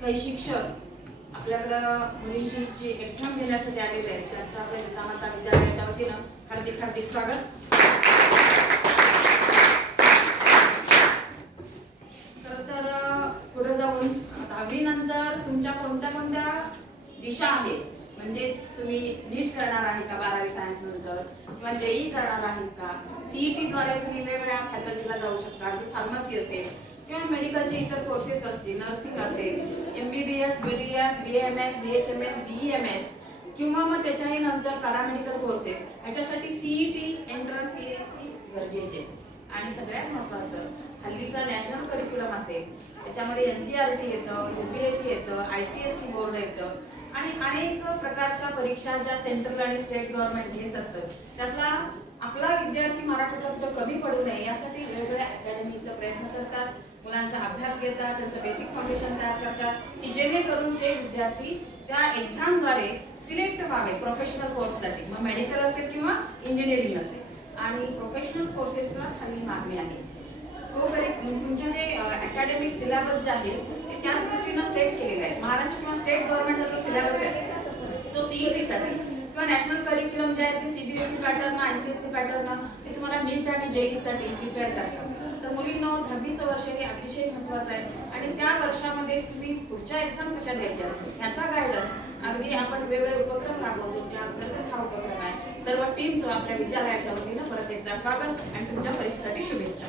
काही शिक्षक आपल्याकडं मुलींची जी एक्झाम घेण्यासाठी आलेले आहेत त्यांचं आपल्या जिजामाता विद्यालयाच्या वतीनं हार्दिक हार्दिक स्वागत. खरं तर पुढे जाऊन 10वी नंतर तुमच्या कोणत्या कोणत्या दिशा आहेत, म्हणजेच तुम्ही नीट करणार आहे का 12वी सायन्स नंतर, किंवा जेई करणार आहेत का, सीईटी द्वारे तुम्ही वेगवेगळ्या फॅकल्टीला जाऊ शकता, फार्मसी असेल किंवा मेडिकलचे इतर कोर्सेस असतील, नर्सिंग असेल, MBBS, BDS, BAMS, BHMS, BEMS किंवा मग त्याच्याही नंतर पॅरामेडिकल कोर्सेस, याच्यासाठी सीईटी एंट्रन्स हे गरजेचे. आणि सगळ्यात महत्त्वाचं हल्लीचा नॅशनल करिक्युलम असेल त्याच्यामध्ये NCERT येतं, UPSC येतं, ICSE बोर्ड येतं आणि अनेक प्रकारच्या परीक्षा ज्या सेंट्रल आणि स्टेट गव्हर्नमेंट घेत असतं त्यातला आपला विद्यार्थी मराठीला कुठं कमी पडू नये यासाठी वेगवेगळ्या अकॅडमी इथं प्रयत्न करतात, मुलांचा अभ्यास घेतात, त्यांचं बेसिक फाउंडेशन तयार करतात की जेणेकरून ते विद्यार्थी त्या एक्झामद्वारे सिलेक्ट व्हावे प्रोफेशनल कोर्ससाठी, मग मेडिकल असेल किंवा इंजिनिअरिंग असेल. आणि प्रोफेशनल कोर्सेसलाच हल्ली मागणी आहे. तुमचे जे अकॅडमिक सिलेबस जे आहे ते त्या पद्धतीनं सेट केलेले आहेत. महाराष्ट्र किंवा स्टेट गव्हर्नमेंटचा जो सिलेबस आहे तो सीईटी साठी किंवा नॅशनल करिक्युलम जे आहे ते CBSE पॅटर्न, ICSE पॅटर्न ते तुम्हाला नीट आणि जेई साठी प्रिपेअर करतात. तर मुलींना 10वीचं वर्ष हे अतिशय महत्त्वाचं आहे आणि त्या वर्षामध्ये तुम्ही पुढच्या एक्झाम कशा द्यायच्या याचा गायडन्स अगदी आपण वेगवेगळे उपक्रम राबवतो त्या अंतर्गत हा उपक्रम आहे. सर्व टीमचं आपल्या विद्यालयाच्या वतीनं परत एकदा स्वागत आणि तुमच्या परीक्षेसाठी शुभेच्छा.